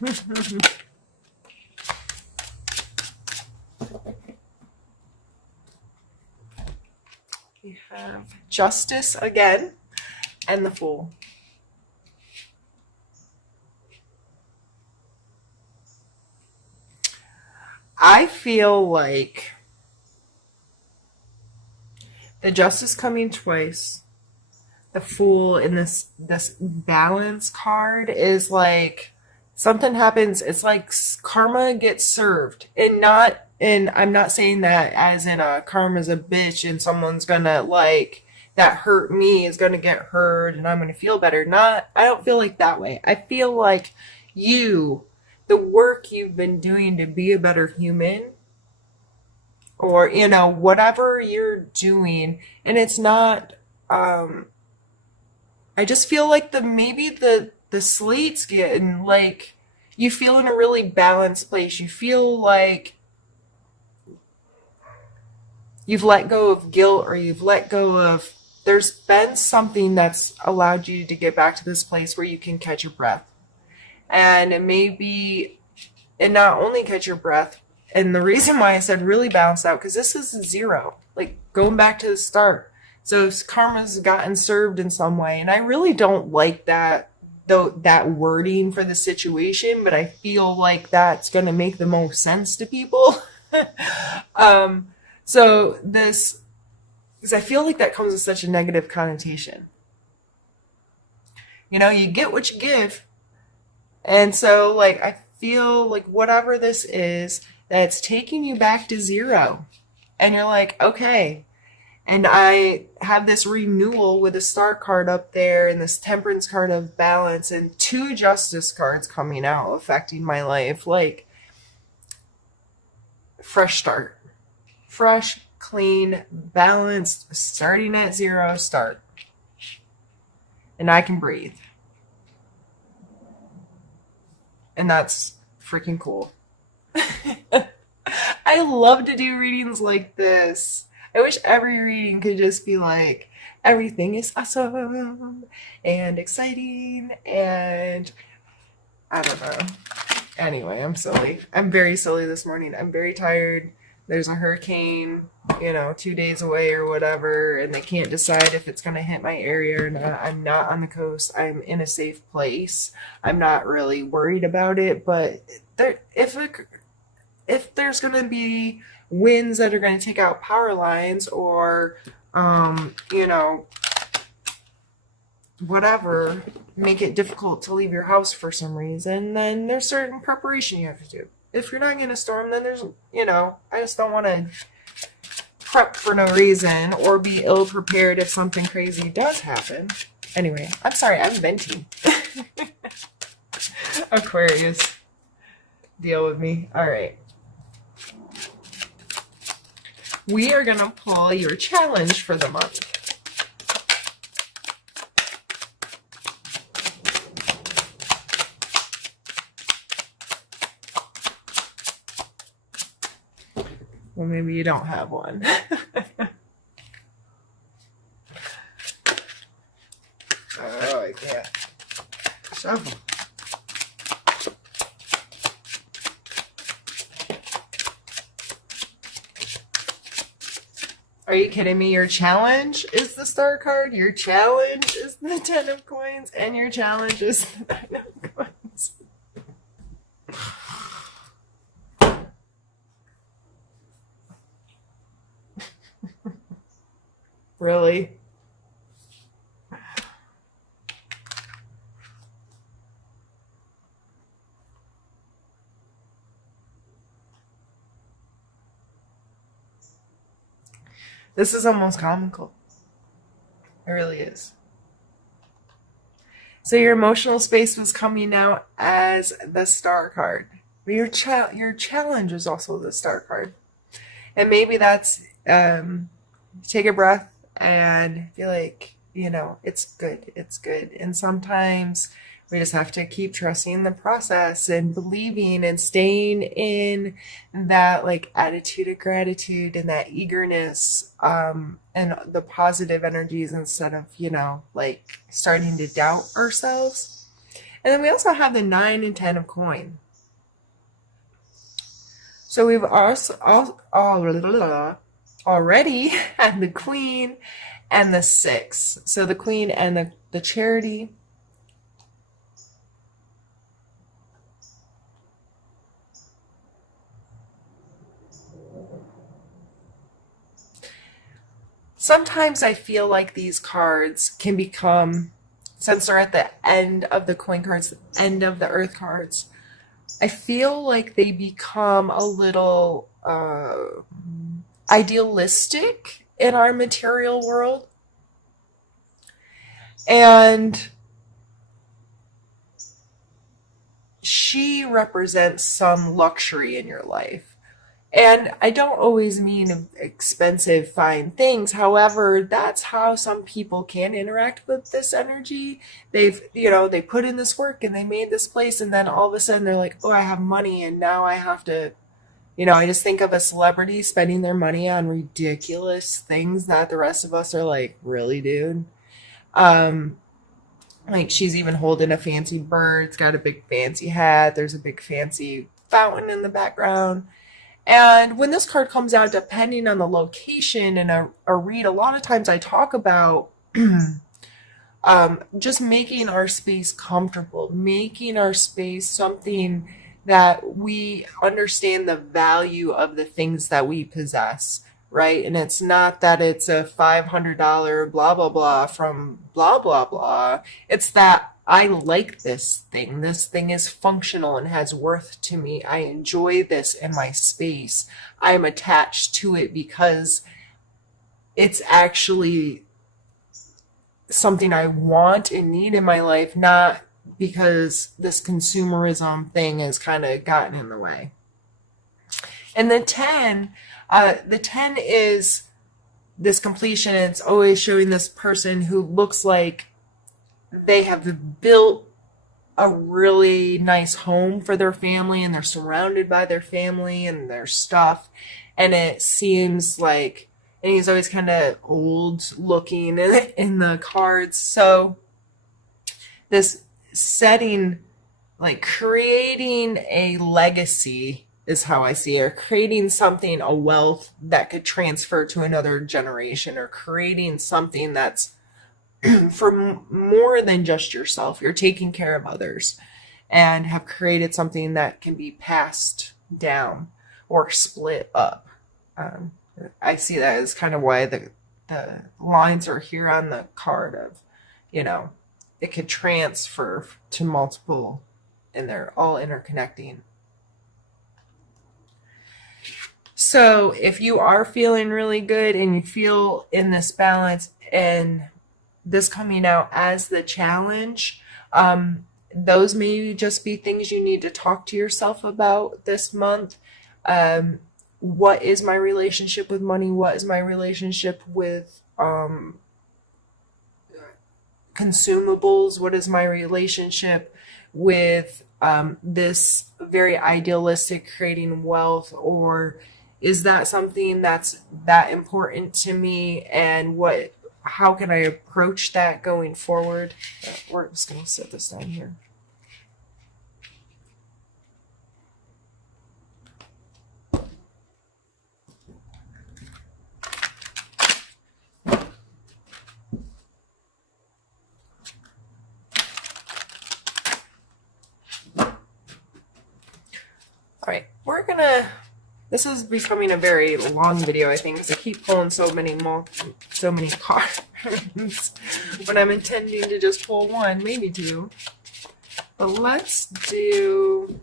We have Justice again and the Fool. I feel like the Justice coming twice, the Fool in this balance card is like something happens. It's like karma gets served, and I'm not saying that as in karma's a bitch and someone's gonna like that hurt me is gonna get hurt and I'm gonna feel better. I don't feel like that way. I feel like the work you've been doing to be a better human, or whatever you're doing, and it's not. I just feel like the slate's getting like you feel in a really balanced place. You feel like you've let go of guilt, or you've let go of. There's been something that's allowed you to get back to this place where you can catch your breath. And not only catch your breath, and the reason why I said really balanced out, because this is 0, like going back to the start. So karma's gotten served in some way, and I really don't like that wording for the situation, but I feel like that's going to make the most sense to people. So this, because I feel like that comes with such a negative connotation. You get what you give. And so, like, I feel like whatever this is, that's taking you back to 0. And you're like, okay. And I have this renewal with a Star card up there and this Temperance card of balance and 2 Justice cards coming out affecting my life. Like, fresh start. Fresh, clean, balanced, starting at 0 start. And I can breathe. And that's freaking cool. I love to do readings like this. I wish every reading could just be like, everything is awesome and exciting and I don't know. Anyway, I'm silly. I'm very silly this morning. I'm very tired. There's a hurricane, 2 days away or whatever, and they can't decide if it's going to hit my area or not. I'm not on the coast. I'm in a safe place. I'm not really worried about it, but if there's going to be winds that are going to take out power lines or, whatever, make it difficult to leave your house for some reason, then there's certain preparation you have to do. If you're not getting a storm, then there's, I just don't want to prep for no reason or be ill prepared if something crazy does happen. Anyway, I'm sorry, I'm venting. Aquarius, deal with me. All right. We are going to pull your challenge for the month. Well, maybe you don't have one. Oh, I can't. Shuffle. Are you kidding me? Your challenge is the Star card, your challenge is the 10 of coins, and your challenge is the 9 of coins. Really? This is almost comical. It really is. So your emotional space was coming out as the Star card. But your challenge is also the Star card. And maybe that's take a breath and feel like, it's good. It's good. And sometimes we just have to keep trusting the process and believing and staying in that like attitude of gratitude and that eagerness and the positive energies instead of, like starting to doubt ourselves. And then we also have the 9 and 10 of coin. So we've also already had the Queen and the 6. So the Queen and the Charity. Sometimes I feel like these cards can become, since they're at the end of the coin cards, the end of the earth cards, I feel like they become a little idealistic in our material world. And she represents some luxury in your life. And I don't always mean expensive, fine things. However, that's how some people can interact with this energy. They put in this work and they made this place, and then all of a sudden they're like, oh, I have money, and now I have to, I just think of a celebrity spending their money on ridiculous things that the rest of us are like, really, dude? Um, like she's even holding a fancy bird. It's got a big fancy hat. There's a big fancy fountain in the background. And when this card comes out, depending on the location and a read, a lot of times I talk about just making our space comfortable, making our space something that we understand the value of the things that we possess, right? And it's not that it's a $500 blah, blah, blah from blah, blah, blah. It's that I like this thing. This thing is functional and has worth to me. I enjoy this in my space. I am attached to it because it's actually something I want and need in my life, not because this consumerism thing has kind of gotten in the way. And the 10 is this completion. It's always showing this person who looks like they have built a really nice home for their family, and they're surrounded by their family and their stuff. And it seems like, and he's always kind of old looking in the cards. So this setting, like creating a legacy is how I see it, or creating something, a wealth that could transfer to another generation, or creating something that's for more than just yourself. You're taking care of others and have created something that can be passed down or split up. I see that as kind of why the lines are here on the card of, it could transfer to multiple, and they're all interconnecting. So if you are feeling really good and you feel in this balance, and this coming out as the challenge, those may just be things you need to talk to yourself about this month. What is my relationship with money? What is my relationship with consumables? What is my relationship with this very idealistic creating wealth? Or is that something that's that important to me? And how can I approach that going forward? We're just going to set this down here. All right, this is becoming a very long video, I think, because I keep pulling so many cards when I'm intending to just pull one, maybe two. But let's do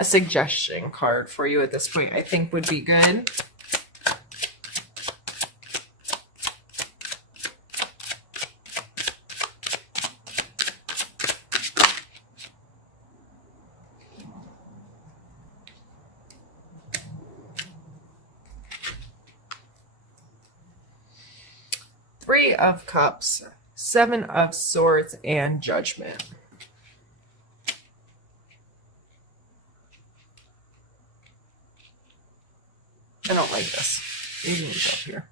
a suggestion card for you at this point, I think would be good. Three of Cups, Seven of Swords, and Judgment. I don't like this. You can move up here.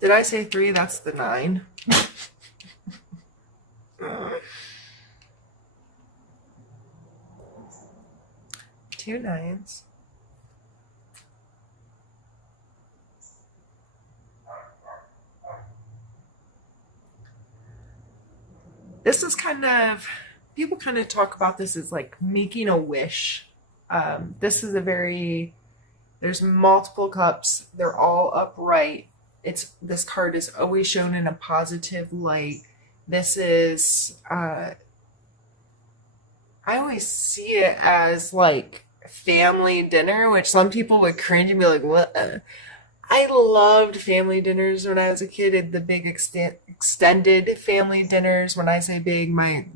Did I say 3? That's the 9. Two 9s. This is kind of, people kind of talk about this as like making a wish. This is a very, there's multiple cups. They're all upright. This card is always shown in a positive light. This is, I always see it as like family dinner, which some people would cringe and be like, what? I loved family dinners when I was a kid, the big extended family dinners. When I say big, my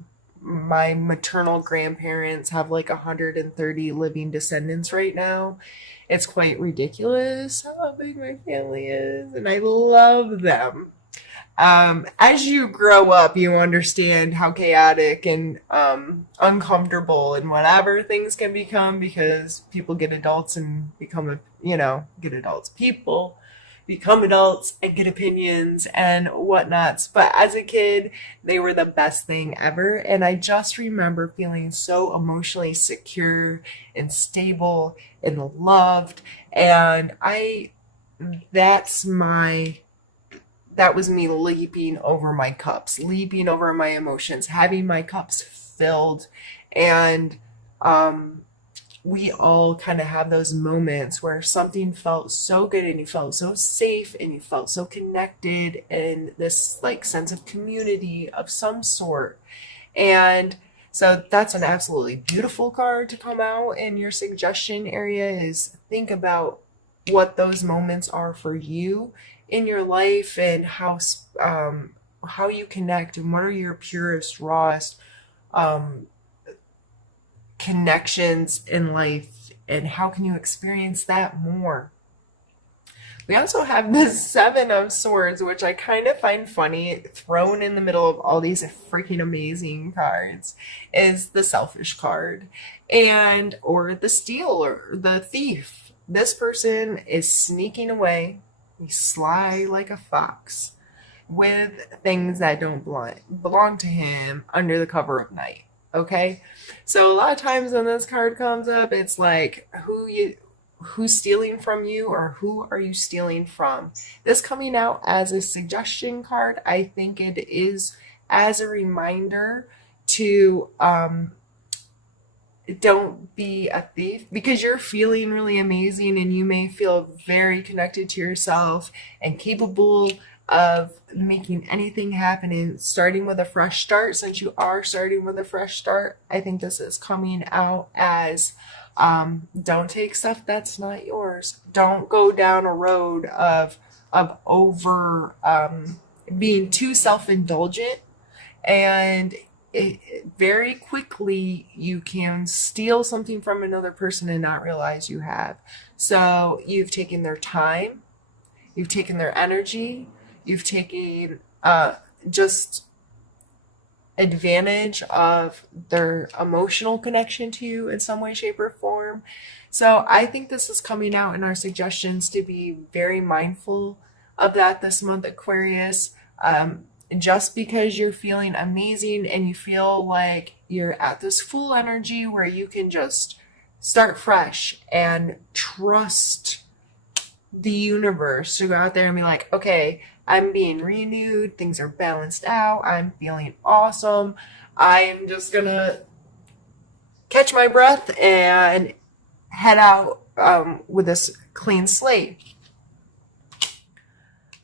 maternal grandparents have like 130 living descendants right now. It's quite ridiculous how big my family is, and I love them. As you grow up, you understand how chaotic and uncomfortable and whatever things can become because people get adults and become, get adults. People become adults and get opinions and whatnots. But as a kid, they were the best thing ever. And I just remember feeling so emotionally secure and stable and loved. And that was me leaping over my cups, leaping over my emotions, having my cups filled. And we all kind of have those moments where something felt so good and you felt so safe and you felt so connected and this like sense of community of some sort. And so that's an absolutely beautiful card to come out in your suggestion area. Is think about what those moments are for you in your life and how you connect and what are your purest, rawest connections in life and how can you experience that more. We also have the 7 of Swords, which I kind of find funny, thrown in the middle of all these freaking amazing cards, is the Selfish card and or the Stealer, the Thief. This person is sneaking away. He's sly like a fox with things that don't belong to him under the cover of night. Okay? So a lot of times when this card comes up, it's like who's stealing from you or who are you stealing from? This coming out as a suggestion card, I think it is as a reminder to don't be a thief because you're feeling really amazing and you may feel very connected to yourself and capable of making anything happen and starting with a fresh start. Since you are starting with a fresh start, I think this is coming out as don't take stuff that's not yours. Don't go down a road of over being too self-indulgent, and very quickly you can steal something from another person and not realize you have. So you've taken their time, you've taken their energy, you've taken just advantage of their emotional connection to you in some way, shape, or form. So I think this is coming out in our suggestions to be very mindful of that this month, Aquarius. Just because you're feeling amazing and you feel like you're at this full energy where you can just start fresh and trust the universe to go out there and be like, okay, I'm being renewed, things are balanced out, I'm feeling awesome, I'm just gonna catch my breath and head out with this clean slate.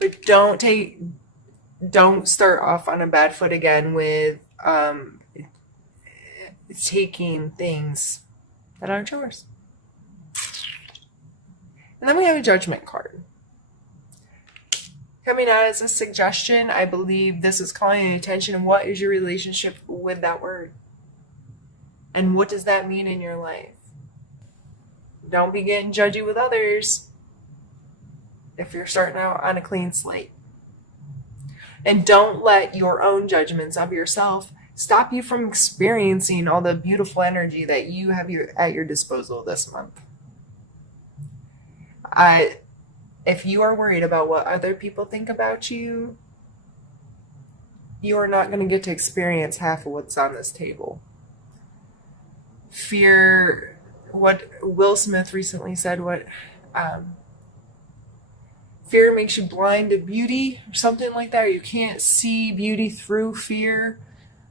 But don't start off on a bad foot again with taking things that aren't yours. And then we have a Judgment card. Coming out as a suggestion, I believe this is calling attention. What is your relationship with that word? And what does that mean in your life? Don't be getting judgy with others if you're starting out on a clean slate. And don't let your own judgments of yourself stop you from experiencing all the beautiful energy that you have at your disposal this month. If you are worried about what other people think about you are not going to get to experience half of what's on this table. Fear, what Will Smith recently said, um, fear makes you blind to beauty, or something like that. Or you can't see beauty through fear.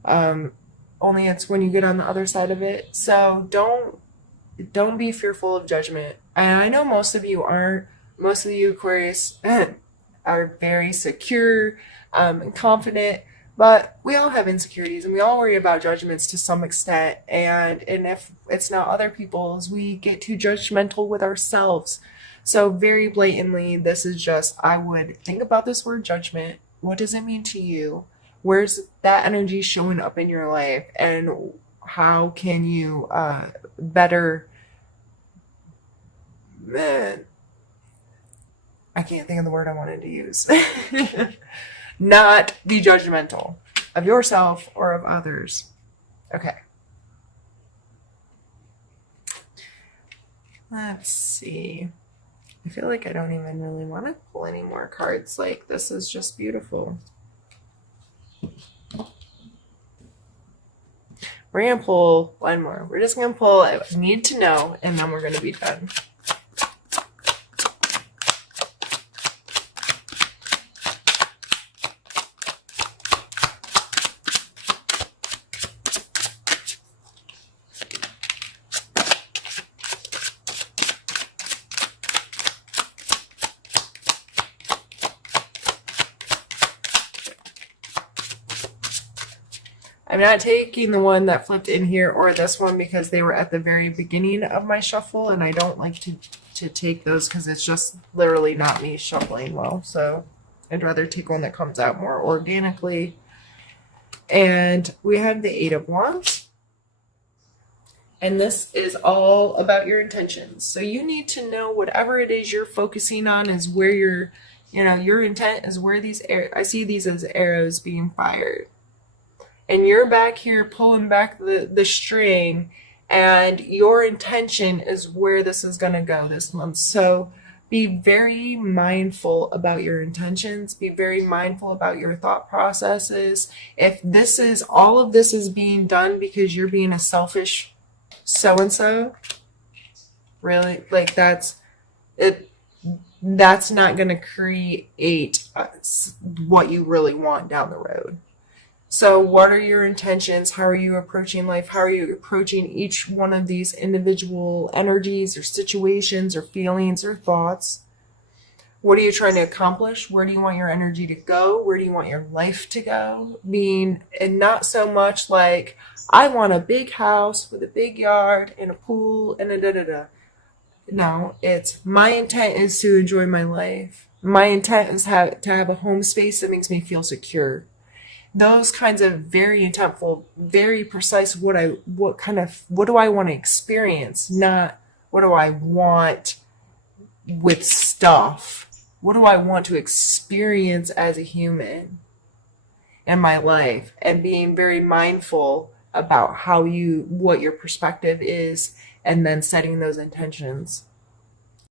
Um, Only it's when you get on the other side of it. So don't be fearful of judgment. And I know most of you aren't. Most of you Aquarius are very secure and confident, but we all have insecurities and we all worry about judgments to some extent. And if it's not other people's, we get too judgmental with ourselves. So very blatantly, this is just, I would think about this word judgment. What does it mean to you? Where's that energy showing up in your life? And how can you better, man, I can't think of the word I wanted to use. Not be judgmental of yourself or of others. Okay. Let's see. I feel like I don't even really want to pull any more cards. Like, this is just beautiful. We're going to pull one more. We're just going to pull I need to know, and then we're going to be done. I'm not taking the one that flipped in here or this one because they were at the very beginning of my shuffle, and I don't like to take those because it's just literally not me shuffling well. So I'd rather take one that comes out more organically. And we have the Eight of Wands. And this is all about your intentions. So you need to know whatever it is you're focusing on is where your intent is where I see these as arrows being fired. And you're back here pulling back the string, and your intention is where this is going to go this month. So be very mindful about your intentions. Be very mindful about your thought processes. If all of this is being done because you're being a selfish so-and-so, really, like that's not going to create what you really want down the road. So what are your intentions? How are you approaching life? How are you approaching each one of these individual energies or situations or feelings or thoughts? What are you trying to accomplish? Where do you want your energy to go? Where do you want your life to go? And not so much like, I want a big house with a big yard and a pool and a da-da-da. No, it's my intent is to enjoy my life. My intent is to have a home space that makes me feel secure. Those kinds of very intentful, very precise what do I want to experience, not what do I want with stuff. What do I want to experience as a human in my life? And being very mindful about what your perspective is, and then setting those intentions.